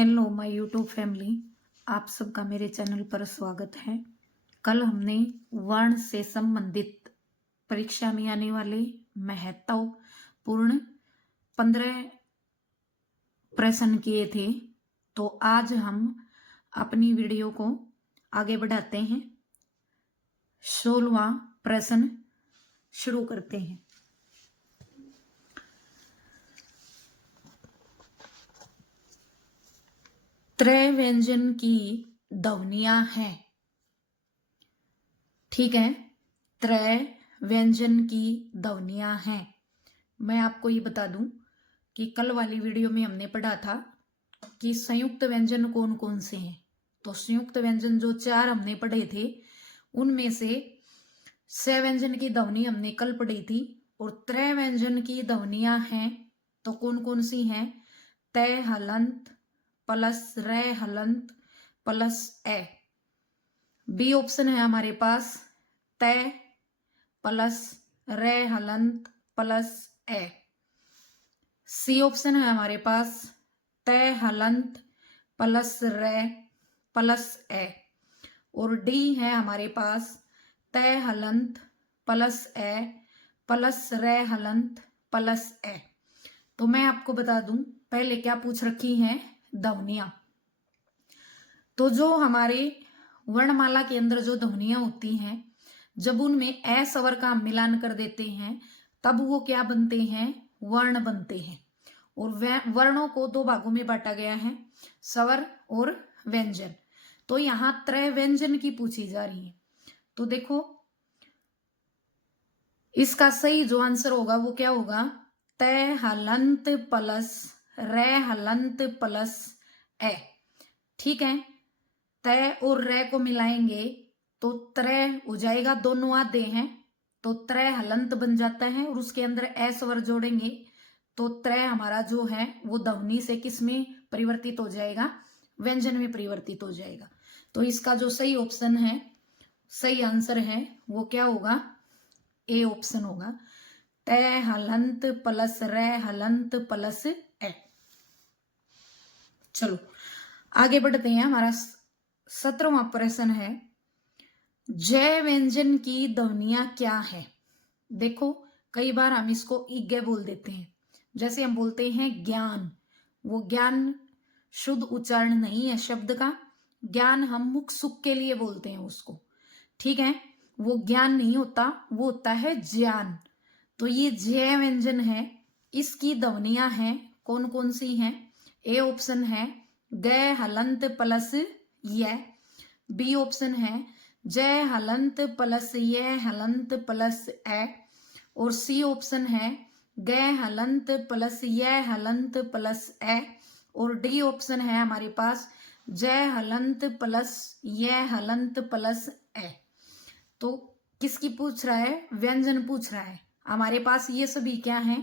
Hello my YouTube family. आप सबका मेरे चैनल पर स्वागत है। कल हमने वर्ण से संबंधित परीक्षा में आने वाले महत्वपूर्ण 15 प्रश्न किए थे। तो आज हम अपनी वीडियो को आगे बढ़ाते हैं। 16वां प्रश्न शुरू करते हैं। त्रय व्यंजन की ध्वनियां हैं। ठीक है, त्रय व्यंजन की ध्वनियां हैं। मैं आपको ये बता दूं कि कल वाली वीडियो में हमने पढ़ा था कि संयुक्त व्यंजन कौन कौन से हैं। तो संयुक्त व्यंजन जो 4 हमने पढ़े थे उनमें से स व्यंजन की ध्वनि हमने कल पढ़ी थी, और त्रय व्यंजन की ध्वनियां हैं तो कौन कौन सी हैं? तय हलंत प्लस रे हलंत प्लस ए। बी ऑप्शन है हमारे पास तय प्लस रे हलंत प्लस ए। सी ऑप्शन है हमारे पास तय हलंत प्लस रे प्लस ए। और डी है हमारे पास तय हलंत प्लस ए प्लस रे हलंत प्लस ए। तो मैं आपको बता दूं पहले क्या पूछ रखी है ध्वनियां। तो जो हमारे वर्णमाला के अंदर जो ध्वनियां होती हैं, जब उनमें ए स्वर का मिलान कर देते हैं तब वो क्या बनते हैं? वर्ण बनते हैं। और वर्णों को 2 भागों में बांटा गया है, स्वर और व्यंजन। तो यहां त्रय व्यंजन की पूछी जा रही है। तो देखो इसका सही जो आंसर होगा वो क्या होगा? तय हलंत प्लस रे हलंत प्लस ए। ठीक है, तय और रे को मिलाएंगे तो त्रय हो जाएगा, दोनों आधे हैं तो त्रय हलंत बन जाता है, और उसके अंदर ए स्वर जोड़ेंगे तो त्रय हमारा जो है वो ध्वनि से किस में परिवर्तित हो जाएगा? व्यंजन में परिवर्तित हो जाएगा। तो इसका जो सही ऑप्शन है, सही आंसर है वो क्या होगा? ए ऑप्शन होगा, तय हलंत प्लस रे हलंत प्लस ए। चलो आगे बढ़ते हैं। हमारा 17वां प्रश्न है, जय व्यंजन की ध्वनियां क्या है? देखो कई बार हम इसको इग्गे बोल देते हैं। जैसे हम बोलते हैं ज्ञान, वो ज्ञान शुद्ध उच्चारण नहीं है शब्द का। ज्ञान हम मुख सुख के लिए बोलते हैं उसको। ठीक है, वो ज्ञान नहीं होता, वो होता है ज्ञान। तो ये जय व्यंजन है, इसकी ध्वनियां हैं कौन कौन सी हैं? ए ऑप्शन है गय हलंत प्लस य। बी ऑप्शन है जय हलंत प्लस ये हलंत प्लस ए। और सी ऑप्शन है गय हलंत प्लस ये हलंत प्लस ए। और डी ऑप्शन है हमारे पास जय हलंत प्लस ये हलंत प्लस ए। तो किसकी पूछ रहा है? व्यंजन पूछ रहा है। हमारे पास ये सभी क्या है?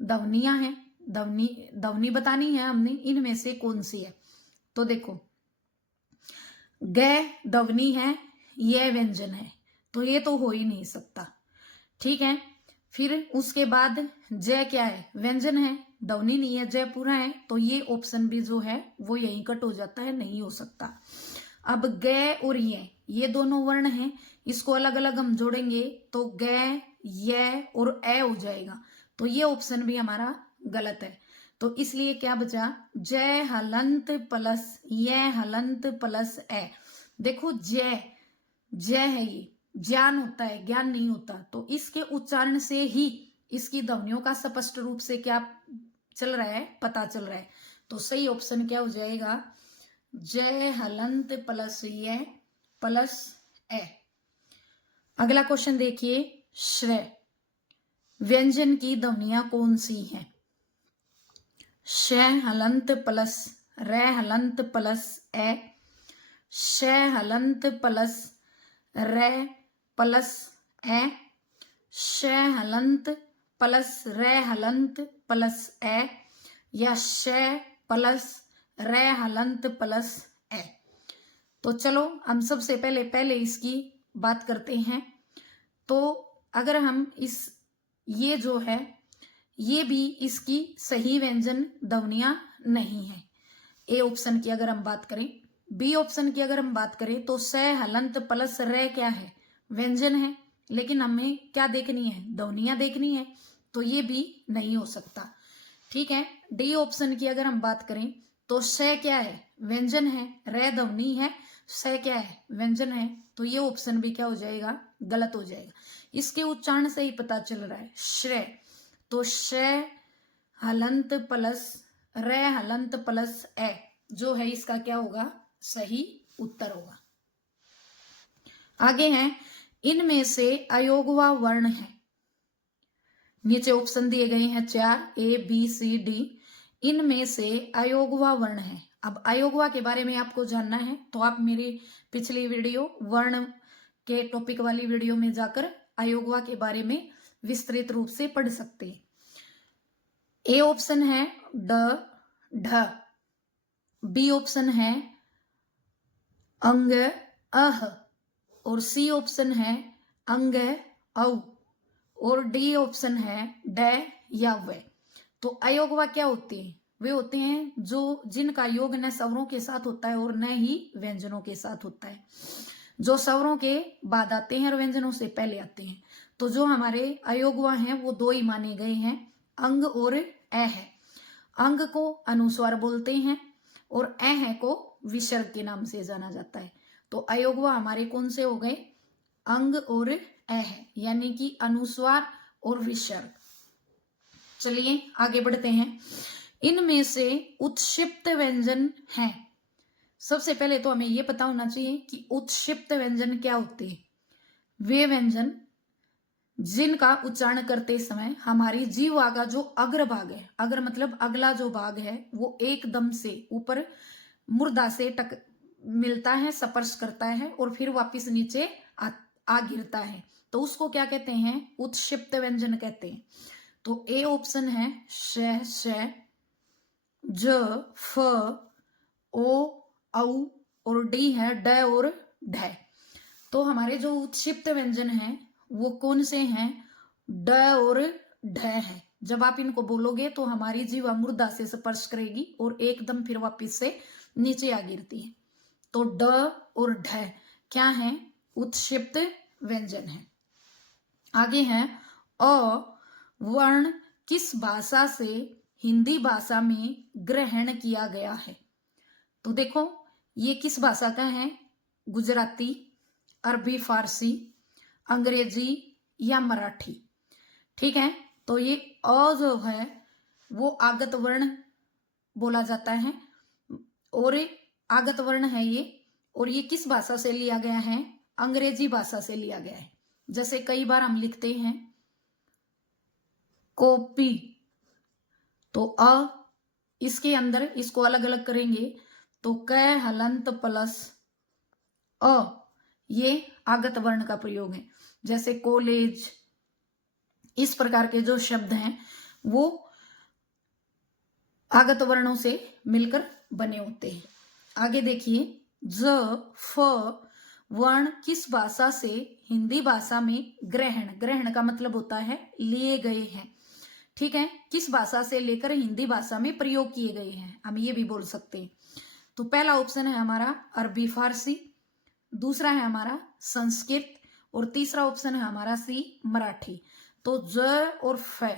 ध्वनियां हैं। ध्वनि बतानी है हमने, इनमें से कौन सी है? तो देखो गय ध्वनि है, यह व्यंजन है, तो ये तो हो ही नहीं सकता। ठीक है, फिर उसके बाद जय क्या है? व्यंजन है, ध्वनि नहीं है, जय पूरा है, तो ये ऑप्शन भी जो है वो यहीं कट हो जाता है, नहीं हो सकता। अब गय और ये दोनों वर्ण हैं, इसको अलग अलग हम जोड़ेंगे तो गय ये और ए हो जाएगा। तो ये ऑप्शन भी हमारा गलत है। तो इसलिए क्या बचा? जय हलंत प्लस ये हलंत प्लस ए। देखो जय जय है, ये ज्ञान होता है, ज्ञान नहीं होता। तो इसके उच्चारण से ही इसकी ध्वनियों का स्पष्ट रूप से क्या चल रहा है? पता चल रहा है। तो सही ऑप्शन क्या हो जाएगा? जय हलंत प्लस ये प्लस ए। अगला क्वेश्चन देखिए, श्रेय व्यंजन की ध्वनियां कौन सी हैं? श हलंत प्लस रे हलंत प्लस ए, श हलंत प्लस रे प्लस ए, श हलंत प्लस रे हलंत प्लस ए, या श प्लस रे हलंत प्लस ए। तो चलो हम सबसे पहले इसकी बात करते हैं। तो अगर हम ये जो है ये भी इसकी सही व्यंजन ध्वनियां नहीं है, ए ऑप्शन की अगर हम बात करें। बी ऑप्शन की अगर हम बात करें तो स हलंत प्लस रे क्या है, व्यंजन है, लेकिन हमें क्या देखनी है, ध्वनियां देखनी है, तो ये भी नहीं हो सकता। ठीक है। डी ऑप्शन की अगर हम बात करें तो स क्या है, व्यंजन है, रे ध्वनि है, स क्या है, व्यंजन है, तो ये ऑप्शन भी क्या हो जाएगा, गलत हो जाएगा। इसके उच्चारण से ही पता चल रहा है, श्रे, तो श हलंत प्लस रे हलंत प्लस ए जो है इसका क्या होगा, सही उत्तर होगा। आगे है, इनमें से अयोगवा वर्ण है। नीचे ऑप्शन दिए गए हैं 4, ए बी सी डी। इनमें से अयोगवा वर्ण है। अब अयोगवा के बारे में आपको जानना है तो आप मेरी पिछली वीडियो वर्ण के टॉपिक वाली वीडियो में जाकर अयोगवा के बारे में विस्तृत रूप से पढ़ सकते हैं। ए ऑप्शन है ड ढ, बी ऑप्शन है अंग अह, और सी ऑप्शन है अंग औ, और डी ऑप्शन है डे या वे। तो अयोगवा क्या होते हैं, वे होते हैं जो जिनका योग न स्वरों के साथ होता है और न ही व्यंजनों के साथ होता है, जो स्वरों के बाद आते हैं और व्यंजनों से पहले आते हैं। तो जो हमारे अयोगवा हैं वो दो ही माने गए हैं, अंग और ए है। अंग को अनुस्वार बोलते हैं और ए को विसर्ग के नाम से जाना जाता है। तो अयोगवा हमारे कौन से हो गए, अंग और ए है, यानी कि अनुस्वार और विसर्ग। चलिए आगे बढ़ते हैं। इनमें से उत्क्षिप्त व्यंजन हैं। सबसे पहले तो हमें यह पता होना चाहिए कि उत्क्षिप्त व्यंजन क्या होते हैं। वे व्यंजन जिनका उच्चारण करते समय हमारी जीवा का जो अग्रभाग है, अग्र मतलब अगला जो भाग है, वो एकदम से ऊपर मुर्दा से मिलता है, स्पर्श करता है और फिर वापस नीचे आ गिरता है, तो उसको क्या कहते हैं, उत्क्षिप्त व्यंजन कहते हैं। तो ए ऑप्शन है श, ज, फ, ओ, औ, और डी है ड और ढ। तो हमारे जो उत्क्षिप्त व्यंजन हैं वो कौन से हैं, ड और ढ है। जब आप इनको बोलोगे तो हमारी जीवा मुर्दा से स्पर्श करेगी और एकदम फिर वापिस से नीचे आ गिरती है। तो ड और ढ क्या है, उत्क्षिप्त व्यंजन है। आगे है, अ वर्ण किस भाषा से हिंदी भाषा में ग्रहण किया गया है। तो देखो ये किस भाषा का है, गुजराती, अरबी, फारसी, अंग्रेजी या मराठी। ठीक है। तो ये अ जो है वो आगत वर्ण बोला जाता है और आगत वर्ण है ये, और ये किस भाषा से लिया गया है, अंग्रेजी भाषा से लिया गया है। जैसे कई बार हम लिखते हैं कॉपी, तो अ इसके अंदर इसको अलग अलग करेंगे तो क हलंत प्लस अ, ये आगत वर्ण का प्रयोग है। जैसे कॉलेज, इस प्रकार के जो शब्द हैं वो आगत वर्णों से मिलकर बने होते हैं। आगे देखिए, ज, फ वर्ण किस भाषा से हिंदी भाषा में ग्रहण, ग्रहण का मतलब होता है लिए गए हैं। ठीक है, किस भाषा से लेकर हिंदी भाषा में प्रयोग किए गए हैं, हम ये भी बोल सकते हैं। तो पहला ऑप्शन है हमारा अरबी फारसी, दूसरा है हमारा संस्कृत, और तीसरा ऑप्शन है हमारा सी मराठी। तो ज और फ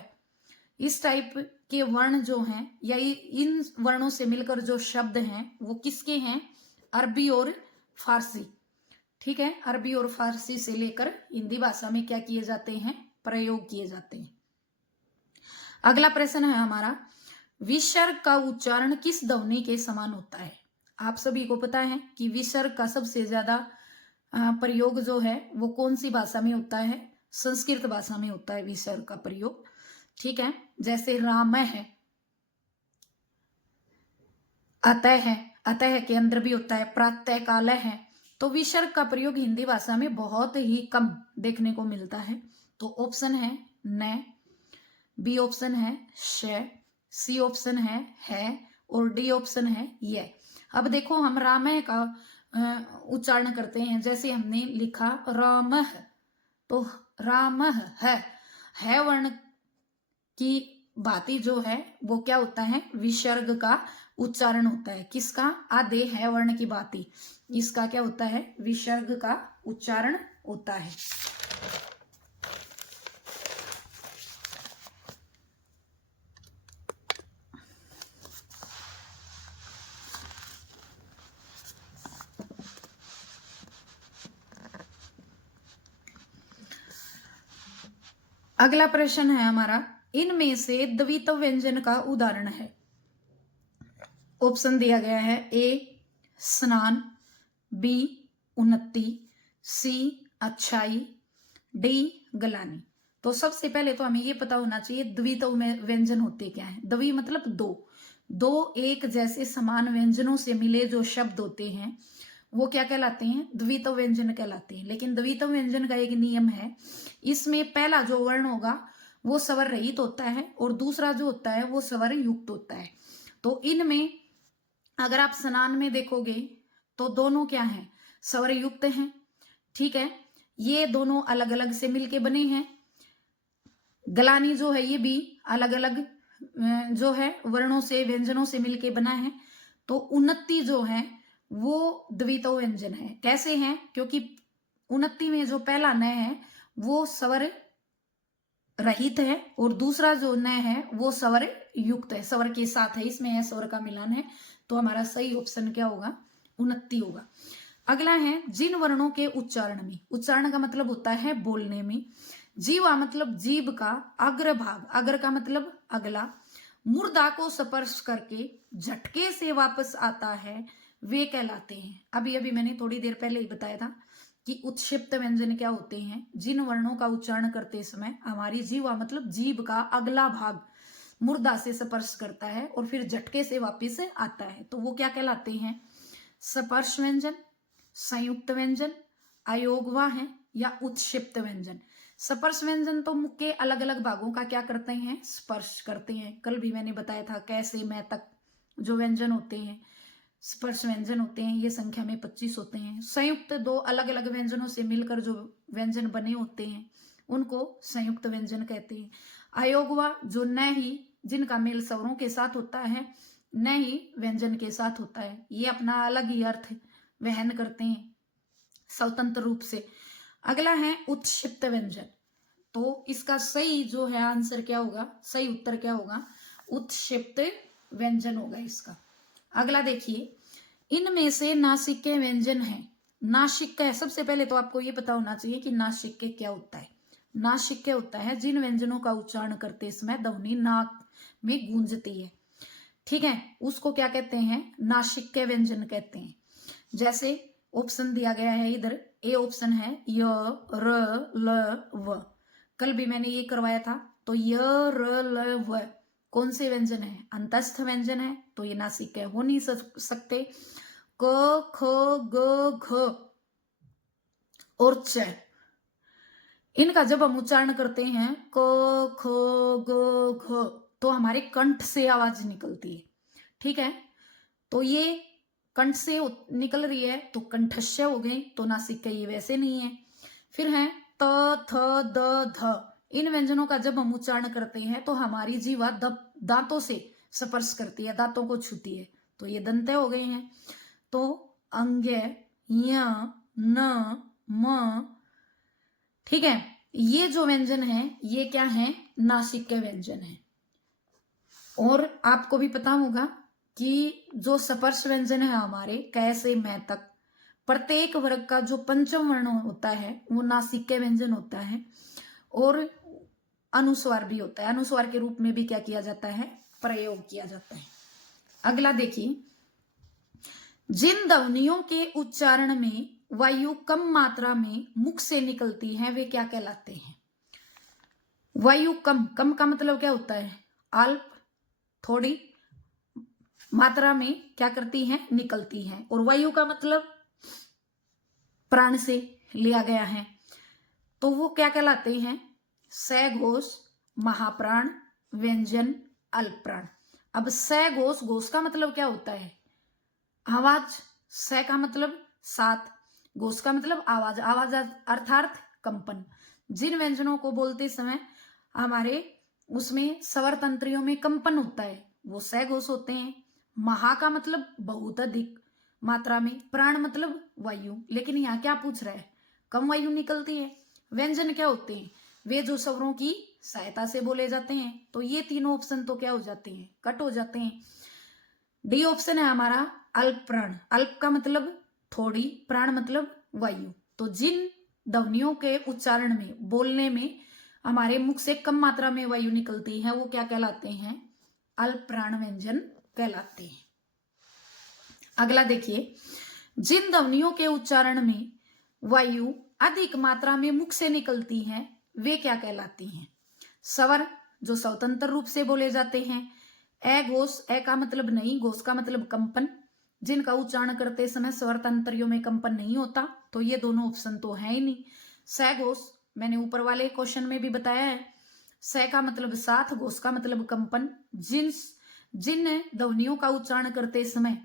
इस टाइप के वर्ण जो हैं या इन वर्णों से मिलकर जो शब्द हैं वो किसके हैं, अरबी और फारसी। ठीक है, अरबी और फारसी से लेकर हिंदी भाषा में क्या किए जाते हैं, प्रयोग किए जाते हैं। अगला प्रश्न है हमारा, विसर्ग का उच्चारण किस ध्वनि के समान होता है। आप सभी को पता है कि विसर्ग का सबसे ज्यादा प्रयोग जो है वो कौन सी भाषा में होता है, संस्कृत भाषा में होता है विसर्ग का प्रयोग। ठीक है, जैसे राम है, अतः के अंदर भी होता है, प्रातः काल है। तो विसर्ग का प्रयोग हिंदी भाषा में बहुत ही कम देखने को मिलता है। तो ऑप्शन है न, बी ऑप्शन है श, सी ऑप्शन है और डी ऑप्शन है ये। अब देखो हम रामः का उच्चारण करते हैं, जैसे हमने लिखा रामः, तो रामः है वर्ण की भांति जो है वो क्या होता है, विसर्ग का उच्चारण होता है। किसका? आधे है वर्ण की भांति, इसका क्या होता है, विसर्ग का उच्चारण होता है। अगला प्रश्न है हमारा, इनमें से द्वित्व व्यंजन का उदाहरण है। ऑप्शन दिया गया है, ए स्नान, बी उन्नति, सी अच्छाई, डी गलानी। तो सबसे पहले तो हमें ये पता होना चाहिए द्वित्व में व्यंजन होते क्या है। द्वि मतलब दो एक जैसे समान व्यंजनों से मिले जो शब्द होते हैं वो क्या कहलाते हैं, द्वित्व व्यंजन कहलाते हैं। लेकिन द्वित्व व्यंजन का एक नियम है, इसमें पहला जो वर्ण होगा वो स्वर रहित होता है और दूसरा जो होता है वो स्वर युक्त होता है। तो इनमें अगर आप स्नान में देखोगे तो दोनों क्या हैं, स्वर युक्त हैं। ठीक है, ये दोनों अलग अलग से मिलके बने हैं। गलानी जो है ये भी अलग अलग जो है वर्णों से व्यंजनों से मिलके बना है। तो उन्नति जो है वो द्वित्व व्यंजन है। कैसे है, क्योंकि उन्नति में जो पहला न है वो स्वर रहित है और दूसरा जो न है वो स्वर युक्त है, स्वर के साथ है, इसमें है स्वर का मिलान है। तो हमारा सही ऑप्शन क्या होगा, उन्नति होगा। अगला है, जिन वर्णों के उच्चारण में, उच्चारण का मतलब होता है बोलने में, जीवा मतलब जीभ का अग्रभाग, अग्र का मतलब अगला, मुर्दा को स्पर्श करके झटके से वापस आता है, वे कहलाते हैं। अभी अभी मैंने थोड़ी देर पहले ही बताया था कि उत्क्षिप्त व्यंजन क्या होते हैं, जिन वर्णों का उच्चारण करते समय हमारी जीवा मतलब जीभ का अगला भाग मुर्दा से स्पर्श करता है और फिर झटके से वापस आता है, तो वो क्या कहलाते हैं, स्पर्श व्यंजन, संयुक्त व्यंजन, अयोगवा है या उत्क्षिप्त व्यंजन। स्पर्श व्यंजन तो मुख के अलग अलग भागों का क्या करते हैं, स्पर्श करते हैं। कल भी मैंने बताया था कैसे मैं तक जो व्यंजन होते हैं स्पर्श व्यंजन होते हैं, ये संख्या में 25 होते हैं। संयुक्त दो अलग अलग व्यंजनों से मिलकर जो व्यंजन बने होते हैं उनको संयुक्त व्यंजन कहते हैं। अयोगवा जो न ही, जिनका मेल स्वरों के साथ होता है न ही व्यंजन के साथ होता है, ये अपना अलग ही अर्थ वहन करते हैं स्वतंत्र रूप से। अगला है उत्क्षिप्त व्यंजन। तो इसका सही जो है आंसर क्या होगा, सही उत्तर क्या होगा, उत्क्षिप्त व्यंजन होगा इसका। अगला देखिए, इनमें से नासिक्य व्यंजन है। नासिक्य, सबसे पहले तो आपको ये पता होना चाहिए कि नासिक्य क्या होता है। नासिक्य होता है जिन व्यंजनों का उच्चारण करते समय ध्वनि नाक में गूंजती है। ठीक है, उसको क्या कहते हैं, नासिक्य व्यंजन कहते हैं। जैसे ऑप्शन दिया गया है इधर, ए ऑप्शन है य र ल व। कल भी मैंने ये करवाया था। तो य र ल व कौन से व्यंजन है, अंतस्थ व्यंजन है, तो ये नासिक्य हो नहीं सकते। क ख ग घ और च, इनका जब हम उच्चारण करते हैं क ख ग घ तो हमारे कंठ से आवाज निकलती है। ठीक है, तो ये कंठ से निकल रही है तो कंठस्य हो गई, तो नासिक्य ये वैसे नहीं है। फिर है त थ द ध, इन व्यंजनों का जब हम उच्चारण करते हैं तो हमारी जीवा दांतों से स्पर्श करती है, दांतों को छूती है, तो ये दंते हो गए हैं। तो अंग्य, य, न, म, ठीक है, ये जो व्यंजन है ये क्या है, नासिक्य व्यंजन है। और आपको भी पता होगा कि जो स्पर्श व्यंजन है हमारे कै से मैं तक, प्रत्येक वर्ग का जो पंचम वर्ण होता है वो नासिक्य व्यंजन होता है। और अनुस्वार भी होता है, अनुस्वार के रूप में भी क्या किया जाता है, प्रयोग किया जाता है। अगला देखिए, जिन ध्वनियों के उच्चारण में वायु कम मात्रा में मुख से निकलती है वे क्या कहलाते हैं। वायु कम, कम का मतलब क्या होता है, अल्प, थोड़ी मात्रा में क्या करती है, निकलती है। और वायु का मतलब प्राण से लिया गया है, तो वो क्या कहलाते हैं, सघोष, महाप्राण, व्यंजन, अल्प प्राण। अब सघोष, घोष का मतलब क्या होता है, आवाज, स का मतलब सात, घोष का मतलब आवाज, आवाज अर्थात कंपन। जिन व्यंजनों को बोलते समय हमारे उसमें स्वर तंत्रियों में कंपन होता है, वो सघोष होते हैं। महा का मतलब बहुत अधिक मात्रा में, प्राण मतलब वायु, लेकिन यहाँ क्या पूछ रहा है, कम वायु निकलती है। व्यंजन क्या होते हैं, वे जो स्वरों की सहायता से बोले जाते हैं। तो ये तीनों ऑप्शन तो क्या हो जाते हैं, कट हो जाते हैं। डी ऑप्शन है हमारा अल्प प्राण। अल्प का मतलब थोड़ी, प्राण मतलब वायु। तो जिन ध्वनियों के उच्चारण में, बोलने में हमारे मुख से कम मात्रा में वायु निकलती है, वो क्या कहलाते हैं, अल्प प्राण व्यंजन कहलाते हैं। अगला देखिए, जिन ध्वनियों के उच्चारण में वायु अधिक मात्रा में मुख से निकलती है, वे क्या कहलाती हैं। स्वर जो स्वतंत्र रूप से बोले जाते हैं। ए घोष, ए का मतलब नहीं, घोष का मतलब कंपन, जिनका उच्चारण करते समय स्वर तंत्रियों में कंपन नहीं होता। तो ये दोनों ऑप्शन तो है ही नहीं। सघोष मैंने ऊपर वाले क्वेश्चन में भी बताया है, स का मतलब साथ, घोष का मतलब कंपन। जिन ध्वनियों का उच्चारण करते समय,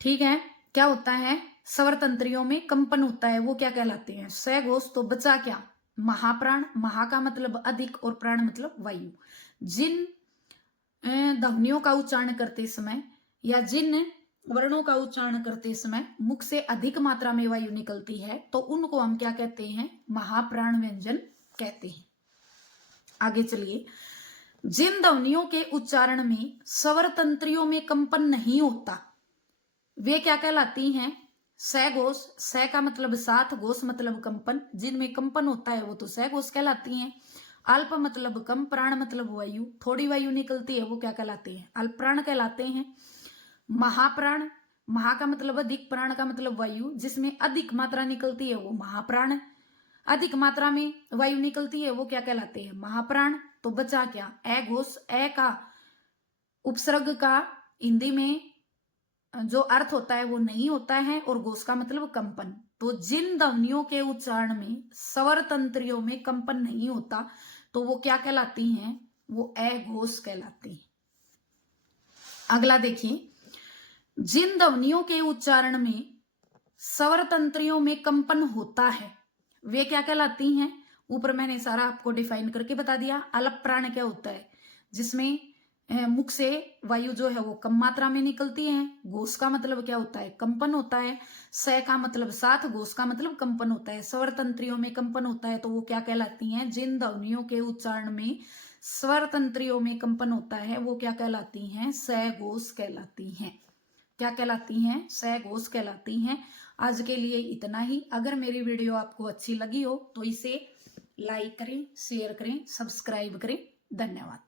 ठीक है, क्या होता है, स्वर तंत्रियों में कंपन होता है, वो क्या कहलाते हैं, सघोष। तो बचा क्या, महाप्राण। महा का मतलब अधिक और प्राण मतलब वायु। जिन ध्वनियों का उच्चारण करते समय या जिन वर्णों का उच्चारण करते समय मुख से अधिक मात्रा में वायु निकलती है, तो उनको हम क्या कहते हैं, महाप्राण व्यंजन कहते हैं। आगे चलिए, जिन ध्वनियों के उच्चारण में स्वर तंत्रियों में कंपन नहीं होता, वे क्या कहलाती हैं, सघोष। स का मतलब साथ, घोष मतलब कंपन, जिनमें कंपन होता है वो तो सघोष कहलाती हैं। अल्प मतलब कम, प्राण मतलब वायु, थोड़ी वायु निकलती है, वो क्या कहलाते हैं, अल्प प्राण कहलाते हैं। महाप्राण, महा का मतलब अधिक, प्राण का मतलब वायु, जिसमें अधिक मात्रा निकलती है वो महाप्राण, अधिक मात्रा में वायु निकलती है वो क्या कहलाते हैं, महाप्राण। तो बचा क्या, ए घोष। ए का उपसर्ग का हिंदी में जो अर्थ होता है वो नहीं होता है, और घोष का मतलब कंपन। तो जिन ध्वनियों के उच्चारण में स्वर तंत्रियों में कंपन नहीं होता, तो वो क्या कहलाती हैं, वो अघोष कहलाती हैं। अगला देखिए, जिन ध्वनियों के उच्चारण में स्वर तंत्रियों में कंपन होता है, वे क्या कहलाती हैं। ऊपर मैंने सारा आपको डिफाइन करके बता दिया। अल्प प्राण क्या होता है, जिसमें मुख से वायु जो है वो कम मात्रा में निकलती है। घोष का मतलब क्या होता है, कंपन होता है। स का मतलब साथ, घोष का मतलब कंपन होता है। स्वर तंत्रियों में कंपन होता है, तो वो क्या कहलाती हैं, जिन ध्वनियों के उच्चारण में स्वर तंत्रियों में कंपन होता है, वो क्या कहलाती हैं, सघोष कहलाती हैं। क्या कहलाती हैं, सघोष कहलाती हैं। आज के लिए इतना ही। अगर मेरी वीडियो आपको अच्छी लगी हो तो इसे लाइक करें, शेयर करें, सब्सक्राइब करें। धन्यवाद।